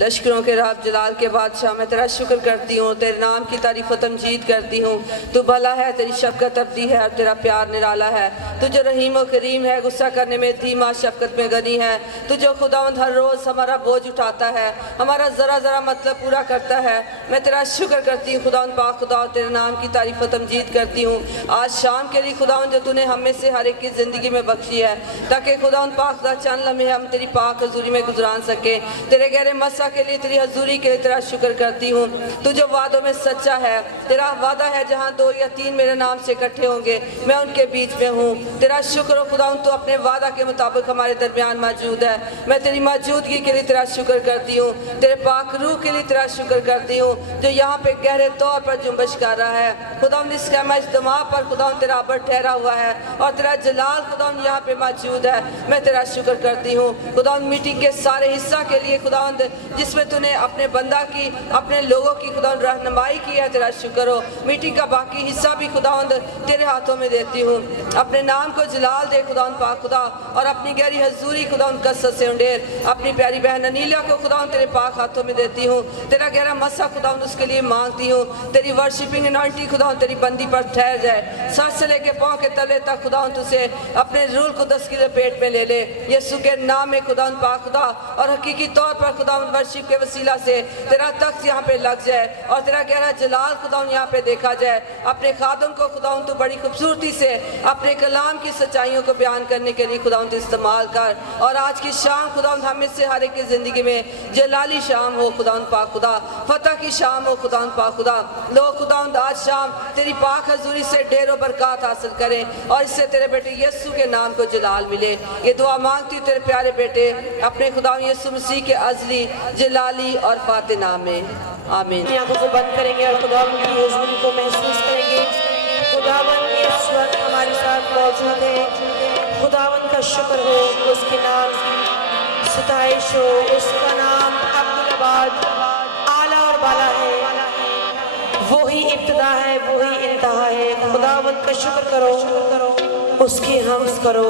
लश्करों के रब जलाल के बादशाह, मैं तेरा शुक्र करती हूँ, तेरे नाम की तारीफ व तमजीद करती हूँ। तू भला है, तेरी शफकत अबदी है और तेरा प्यार निराला है। तू जो रहीम व करीम है, गुस्सा करने में धीमा, शफकत में गनी है। तू जो खुदावंद हर रोज़ हमारा बोझ उठाता है, हमारा ज़रा ज़रा मतलब पूरा करता है। मैं तेरा शुक्र करती हूँ खुदावंद पाक खुदा, तेरे नाम की तारीफ व तमजीद करती हूँ। आज शाम के लिए खुदावंद जो तूने हम में से हर एक की ज़िंदगी में बख्शी है, ताकि खुदावंद पाक खुदा चंद लम्हे हम तेरी पाक हजूरी में गुजरान सके। तेरे गहरे मसा के लिए, तेरी हजूरी के लिए तेरा शुक्र करती हूँ। तू जो वादों में सच्चा है, तेरा वादा है जहाँ 2 या 3 मेरे नाम से इकट्ठे होंगे मैं उनके बीच में हूँ। तेरा शुक्र हो खुदा, तू अपने वादा के मुताबिक हमारे दरमियान मौजूद है। मैं तेरी मौजूदगी के लिए तेरा शुक्र करती हूँ, तेरे पाक रूह के लिए तेरा शुक्र करती हूँ जो यहाँ पे गहरे तौर पर जुम्बश कर रहा है। खुदा इस ख़ैमा इज्तिमा पर खुदा तेरा अबर ठहरा हुआ है और तेरा जलाल खुदा यहाँ पे मौजूद है। मैं तेरा शुक्र करती हूँ खुदा मीटिंग के सारे हिस्सा के लिए खुदा जिसमें तूने अपने बंदा की, अपने लोगों की खुदा रहनुमाई की है, तेरा शुक्र हो। मीटिंग का बाकी हिस्सा भी खुदावंद तेरे हाथों में देती हूँ। अपने नाम को जलाल दे खुदावंद पाक खुदा, और अपनी गहरी हजूरी खुदावंद कसरत से उंडेर। अपनी प्यारी बहन अनीला को खुदावंद तेरे पाक हाथों में देती हूँ। तेरा गहरा मसा खुदावंद उसके लिए मांगती हूँ। तेरी वर्शिपिंग अनॉइंटिंग खुदावंद तेरी बंदी पर ठहर जाए। सर से लेके पाँव के तले तक खुदावंद तुझे अपने रूल कुदस की लपेट में ले ले। यीशु के नाम में खुदावंद पाक खुदा, और हकीकी तौर पर खुदावंद वर्शिप के वसीला से तेरा तख्त यहाँ पे लग जाए और तेरा गहरा जलाल खुदावंद यहाँ पे देखा जाए। अपने खादम को खुदावंद तू बड़ी खूबसूरती से अपने कलाम की सच्चाइयों को बयान करने के लिए खुदावंद इस्तेमाल कर। और आज की शाम खुदावंद हमें से हर एक की ज़िंदगी में जलाली शाम हो खुदावंद पाक खुदा, फतह की शाम हो खुदावंद पाक खुदा। लोग खुदावंद आज शाम तेरी पाक हजूरी से ढेरों बरकत हासिल करें और इससे तेरे बेटे यीशु के नाम को जलाल मिले। ये दुआ मांगती हूँ तेरे प्यारे बेटे अपने खुदा यीशु मसीह के अजली जलाली और फाते नाम में, आमीन। आंखों को बंद करेंगे और खुदावन की हुजूरी को महसूस करेंगे। खुदावन इस वक्त हमारे साथ मौजूद है। खुदावन का शुक्र हो, उसके नाम की सताइश हो। उसका नाम अब्दुल आला और बाला है, वो ही इब्तिदा है, वो ही इंतहा है। खुदावन का शुक्र करो, उसकी हम्द करो।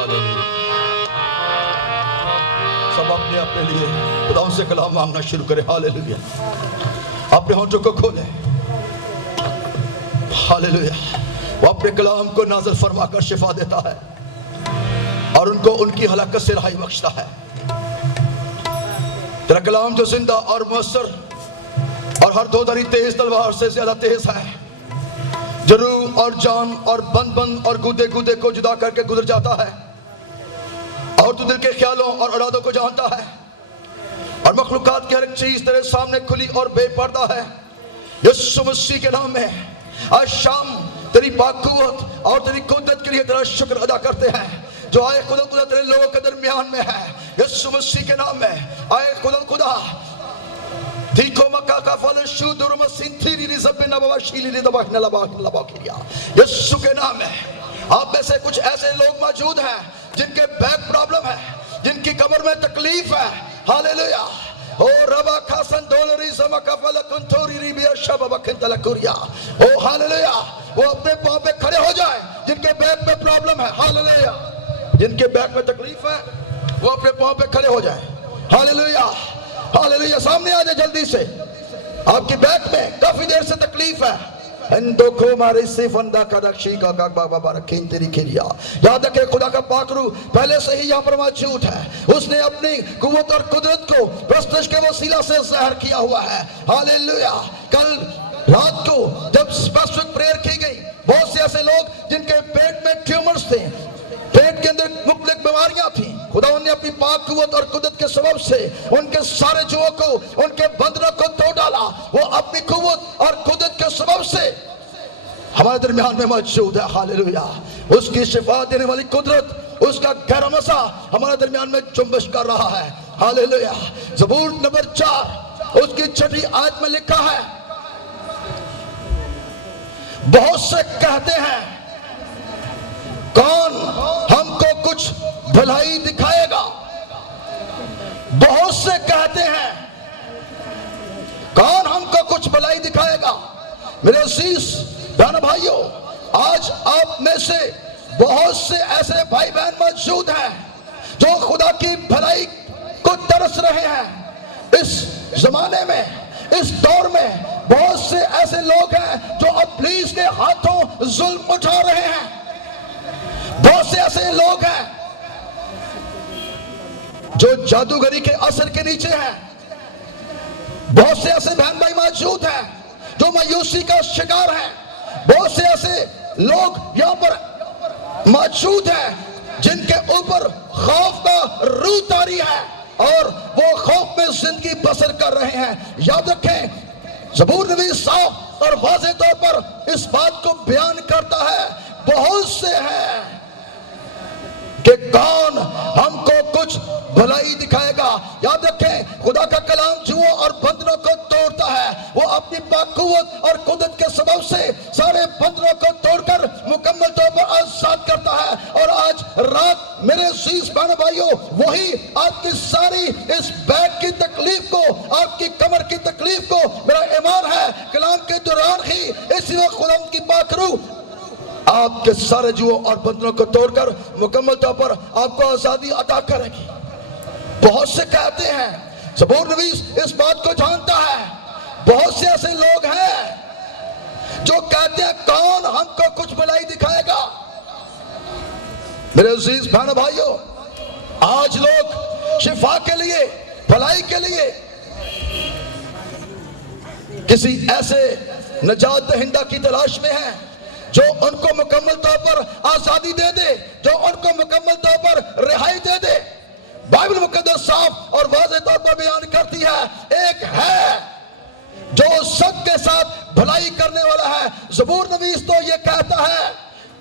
हालेलुया। सब अपने अपने लिए खुदा से कलाम मांगना शुरू करें। हालेलुया। अपने होठों को खोले। हालेलुया। वो अपने कलाम को नाज़िल फरमा कर शिफा देता है और उनको उनकी हलाकत से रहाई बख्शता है। तेरा कलाम जो जिंदा और मुअस्सर और हर दो धारी तेज तलवार से ज्यादा तेज है, जो रूह और जान और बंद बंद और गुदे गुदे को जुदा करके गुजर जाता है, और तू दिल के ख्यालों और इरादों को जानता है, और मखलूकात की हर एक चीज तेरे सामने खुली और बेपर्दा है। यीशु मसीह के नाम में आज शाम तेरी बाकुवत और तेरी कुदरत के लिए तेरा शुक्र अदा करते हैं, जो आए खुदा तेरे लोगों के दरमियान में है। यीशु मसीह के नाम में आए खुदा देखो मक्का का फल शुद्र मसींथीरी रिज़बिना बवाशीली रिदबाह नलबाह नलबाखिया। यीशु के नाम में आप में से कुछ ऐसे लोग मौजूद हैं जिनके बैक प्रॉब्लम है, जिनकी कमर में तकलीफ है। हालेलुया। ओ रबा खासन डोलरी समा कफल कुंथोरी रिबिया शबा खंतलकुरिया। ओ हालेलुया। वो अपने पांव पे खड़े हो जाए जिनके बैक में प्रॉब्लम है। हालेलुया। जिनके बैक में तकलीफ है वो अपने पांव पे खड़े हो जाए। हालेलुया। हालेलुया। सामने आ जाए जल्दी से। आपकी बैक में काफी देर से तकलीफ है। याद रखे खुदा का पाक रूह पहले से ही यहाँ पर मौजूद है। उसने अपनी कुव्वत और कुदरत को प्रस्तुत के वसीला से ज़ाहिर किया हुआ है। हालेलुया। कल रात को जब स्पेसिफिक प्रेयर की गई, बहुत से ऐसे लोग जिनके पेट में ट्यूमर्स थे, पेट के अंदर मुख्तलिफ बीमारियां थी, खुदा ने अपनी पाक कुव्वत और कुदरत के सबब से उनके सारे जुओं को, उनके बंधनों को तोड़ डाला। वो अपनी कुव्वत और कुदरत के सबब से हमारे दरमियान में मौजूद है। हालेलुया। उसकी शिफा देने वाली कुदरत, उसका गैरमसा हमारे दरमियान में जुम्बिश कर रहा है। हालेलुया। ज़बूर नंबर 4 उसकी 6ठी आयत में लिखा है, बहुत से कहते हैं कौन हमको कुछ भलाई दिखाएगा। बहुत से कहते हैं कौन हमको कुछ भलाई दिखाएगा। मेरे अजीज बहन भाइयों, आज आप में से बहुत से ऐसे भाई बहन मौजूद हैं जो खुदा की भलाई को तरस रहे हैं। इस जमाने में, इस दौर में बहुत से ऐसे लोग हैं जो अब पुलिस के हाथों जुल्म उठा रहे हैं। बहुत से ऐसे लोग हैं जो जादूगरी के असर के नीचे हैं। बहुत से ऐसे बहन भाई मौजूद हैं जो मायूसी का शिकार हैं। बहुत से ऐसे लोग यहाँ पर मौजूद हैं जिनके ऊपर खौफ का रूह तारी है और वो खौफ में जिंदगी बसर कर रहे हैं। याद रखें, ज़बूर नबी साफ और वाज़ेह तौर पर इस बात को बयान करता है, बहुत से हैं कि कौन हमको कुछ भलाई दिखाएगा। याद रखें, खुदा का कलाम जुओं और बंधनों को तोड़ता है। वो अपनी बाकुवत और कुदरत के सबब से सारे बंधनों को तोड़कर मुकम्मल तौर पर आजाद करता है। और आज रात मेरे अजीज बहन भाइयों, वही आपकी सारी इस बैक की तकलीफ को, आपकी कमर की तकलीफ को, मेरा ईमान है कलाम के दौरान ही इसी वक्त खुदा की पाक रूह आपके सारे जुओं और बंधनों को तोड़कर मुकम्मल तौर पर आपको आजादी अता करेगी। बहुत से कहते हैं, ज़बूर नबी इस बात को जानता है, बहुत से ऐसे लोग हैं जो कहते हैं कौन हमको कुछ भलाई दिखाएगा। मेरे अजीज बहन भाइयों, आज लोग शिफा के लिए, भलाई के लिए किसी ऐसे नजात दहिंदा की तलाश में है जो उनको मुकम्मल तौर पर आजादी दे दे, जो उनको मुकम्मल तौर पर रिहाई दे दे। बाइबल मुकद्दस साफ और वाज़ेह तौर पर बयान करती है, एक है जो सबके साथ भलाई करने वाला है। ज़बूर नवीस तो ये कहता है,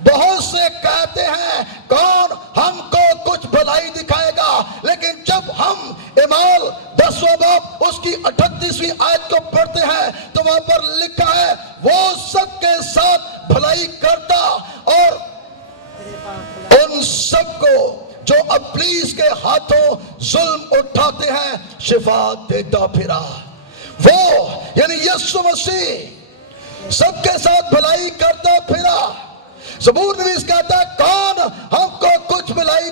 बहुत से कहते हैं कौन हमको कुछ भलाई दिखाएगा, लेकिन जब हम इमाल 10वां बाब उसकी 38वीं आयत को पढ़ते हैं तो वहां पर लिखा है, वो सबके साथ भलाई करता और उन सबको जो इब्लीस के हाथों जुल्म उठाते हैं शिफा देता फिरा। वो यानी यीशु मसीह सबके साथ भलाई करता फिरा। ज़बूर नवीस कहता है कौन हमको कुछ भलाई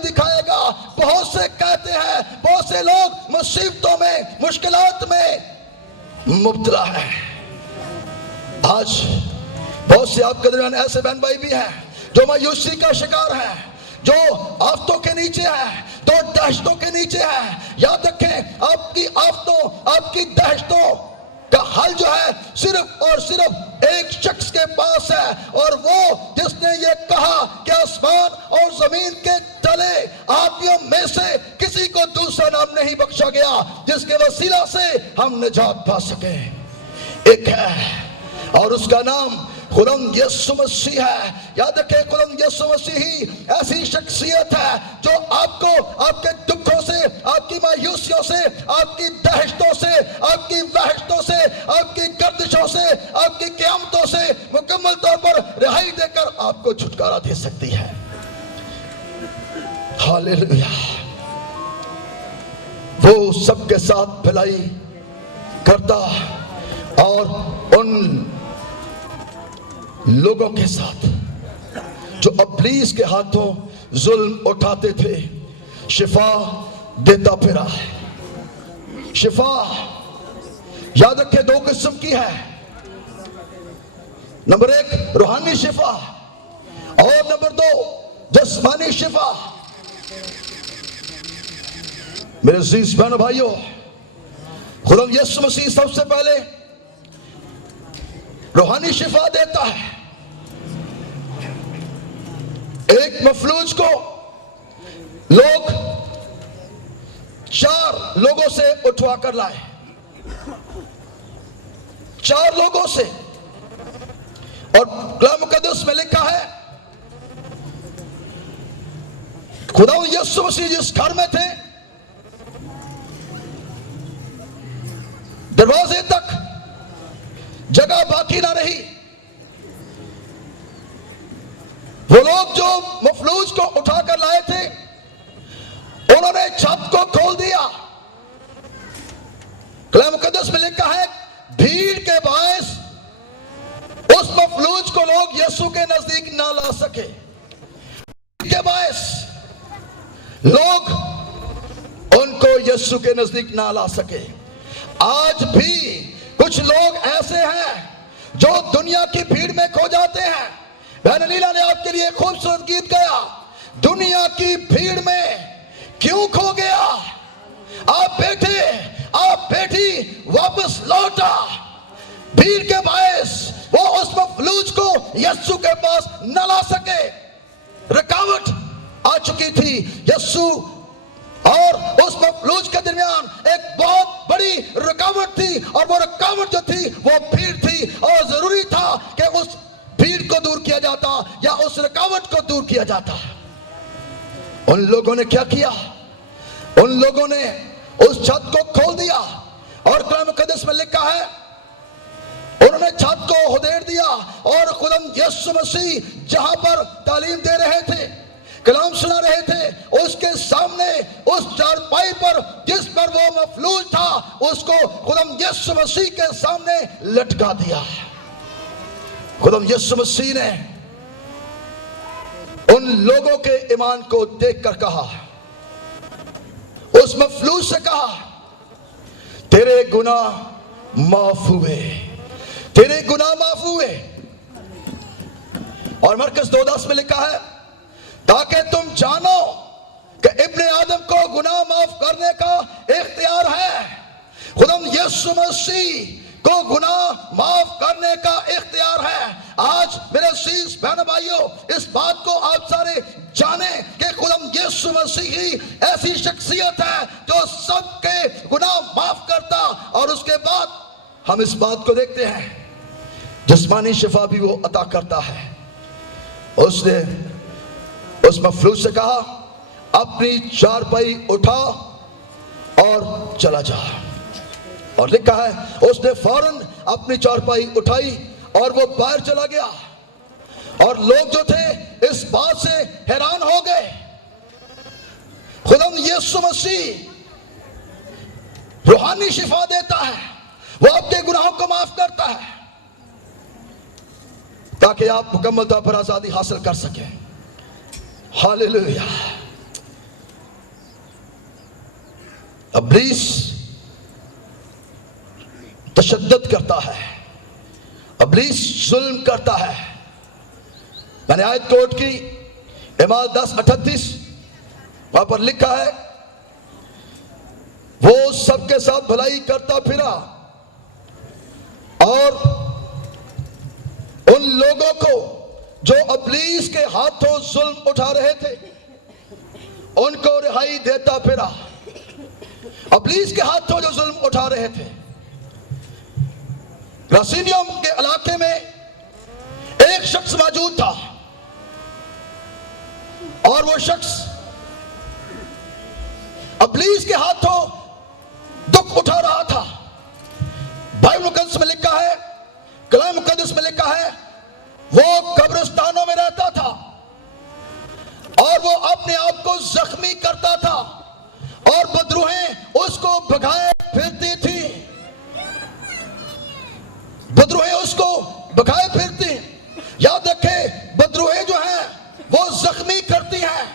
मुसीबतों में, मुश्किलात में मुब्तला है। आज बहुत से आपके दरमियान ऐसे बहन भाई भी हैं जो मायूसी का शिकार है, जो आफतों के नीचे है, जो दहशतों के नीचे है। याद रखें, आपकी आफतों, आपकी दहशतों का हल जो है सिर्फ और सिर्फ एक शख्स के पास है, और वो जिसने ये कहा कि आसमान और जमीन के तले आदमियों में से किसी को दूसरा नाम नहीं बख्शा गया जिसके वसीला से हम निजात पा सके। एक है और उसका नाम खुदाम यीशु मसीह है। याद रखें, खुदाम यीशु मसीह ही ऐसी शख्सियत है जो आपको आपके दुखों से, आपकी मायूसियों से, आपकी दहशतों से, आपकी वहशतों से, आपकी गर्दिशों से, आपकी क़यामतों से मुकम्मल तौर पर रिहाई देकर आपको छुटकारा दे सकती है। हालेलुया। वो सबके साथ भलाई करता और उन लोगों के साथ जो इब्लीस के हाथों जुल्म उठाते थे शिफा देता फिरा है। शिफा याद रखें दो किस्म की है। नंबर एक रूहानी शिफा और नंबर दो जिस्मानी शिफा। मेरे अजीज बहनों भाइयों, खुदा यीशु मसीह सबसे पहले रूहानी शिफा देता है। एक मफलूज को लोग 4 लोगों से उठवा कर लाए, 4 लोगों से, और कलाम मुकद्दस में लिखा है खुदा यीशु मसीह जिस घर में थे दरवाजे तक जगह बाकी ना रही। वो लोग जो मफलूज को उठाकर लाए थे उन्होंने छत को खोल दिया। कलाम मुकद्दस में लिखा है भीड़ के बायस उस मफलूज को लोग यीशु के नजदीक ना ला सके। के बायस लोग उनको यीशु के नजदीक ना ला सके। आज भी कुछ लोग ऐसे हैं जो दुनिया की भीड़ में खो जाते हैं। बहन लीला ने आपके लिए खूबसूरत गीत गाया, दुनिया की भीड़ में क्यों खो गया। आप बैठे, आप बैठी, वापस लौटा। भीड़ के बायस वो उस मफलूज को यीशु के पास न ला सके। रुकावट आ चुकी थी। यीशु और उस मफलूज के दरमियान एक बहुत बड़ी रुकावट थी, और वो रुकावट जो थी वो भीड़ थी, और जरूरी था कि उस भीड़ को दूर किया जाता या उस रुकावट को दूर किया जाता। उन लोगों ने क्या किया? उन लोगों ने उस छत को खोल दिया, और कलाम मुकद्दस में लिखा है उन्होंने छत को उधेड़ दिया, और खुदा यीशु मसीह जहां पर तालीम दे रहे थे, कलाम सुना रहे थे, उसके सामने उस चारपाई पर जिस पर वो मफलूज था उसको खुदा यीशु मसीह के सामने लटका दिया। खुदा यीशु मसीह ने उन लोगों के ईमान को देखकर कहा, उस मफलूज से कहा तेरे गुनाह माफ हुए, तेरे गुनाह माफ हुए। और मरकस 2:10 में लिखा है ताकि तुम जानो कि इब्ने आदम को गुनाह माफ करने का इख्तियार है। खुदा यीशु मसीह को गुनाह माफ करने का इख्तियार है। आज मेरे अजीज बहन भाइयों, इस बात को आप सारे जाने कि खुदा यीशु मसीह ही ऐसी शख्सियत है जो सबके गुनाह माफ करता। और उसके बाद हम इस बात को देखते हैं जिस्मानी शिफा भी वो अता करता है। उसने उस मफलूज से कहा अपनी चारपाई उठा और चला जा, और लिखा है उसने फौरन अपनी चारपाई उठाई और वो बाहर चला गया। और लोग जो थे इस बात से हैरान हो गए। खुदा यीशु मसीह रूहानी शिफा देता है, वो आपके गुनाहों को माफ करता है ताकि आप मुकम्मल तौर पर आजादी हासिल कर सकें। हालेलुया। इब्लीस तशद्दुद करता है, इब्लीस जुल्म करता है। मैंने आयत कोट की इमाल 10:38, वहां पर लिखा है, वो सबके साथ भलाई करता फिरा और उन लोगों को जो इब्लीस के हाथों जुल्म उठा रहे थे उनको रिहाई देता फिरा। इब्लीस के हाथों जो जुल्म उठा रहे थे। रासिनियम के इलाके में एक शख्स मौजूद था और वो शख्स इब्लीस के हाथों दुख उठा रहा था। बाइबल मुकद्दस में लिखा है, कलाम मुकद्दस में लिखा है, वो कब्रिस्तानों में रहता था और वो अपने आप को जख्मी करता था और बदरूहें उसको भगाए फिरती थी, बदरूहें उसको भगाए फिरती। याद रखें, बदरूहें जो हैं वो जख्मी करती हैं,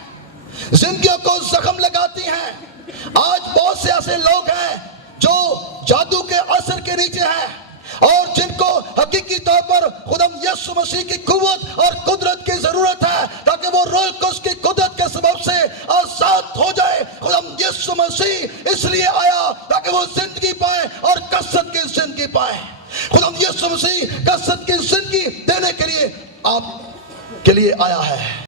जिंदगियों को जख्म लगाती हैं। आज बहुत से ऐसे लोग हैं जो जादू के असर के नीचे हैं और जिनको हकीकी तौर पर खुदाम यीशु मसीह की कुव्वत और कुदरत की जरूरत है ताकि वो रूह कुद्स की कुदरत के सबब से आजाद हो जाए। खुदाम यीशु मसीह इसलिए आया ताकि वो जिंदगी पाए और कसरत की जिंदगी पाए। खुदाम यीशु मसीह कसरत की जिंदगी देने के लिए आप के लिए आया है।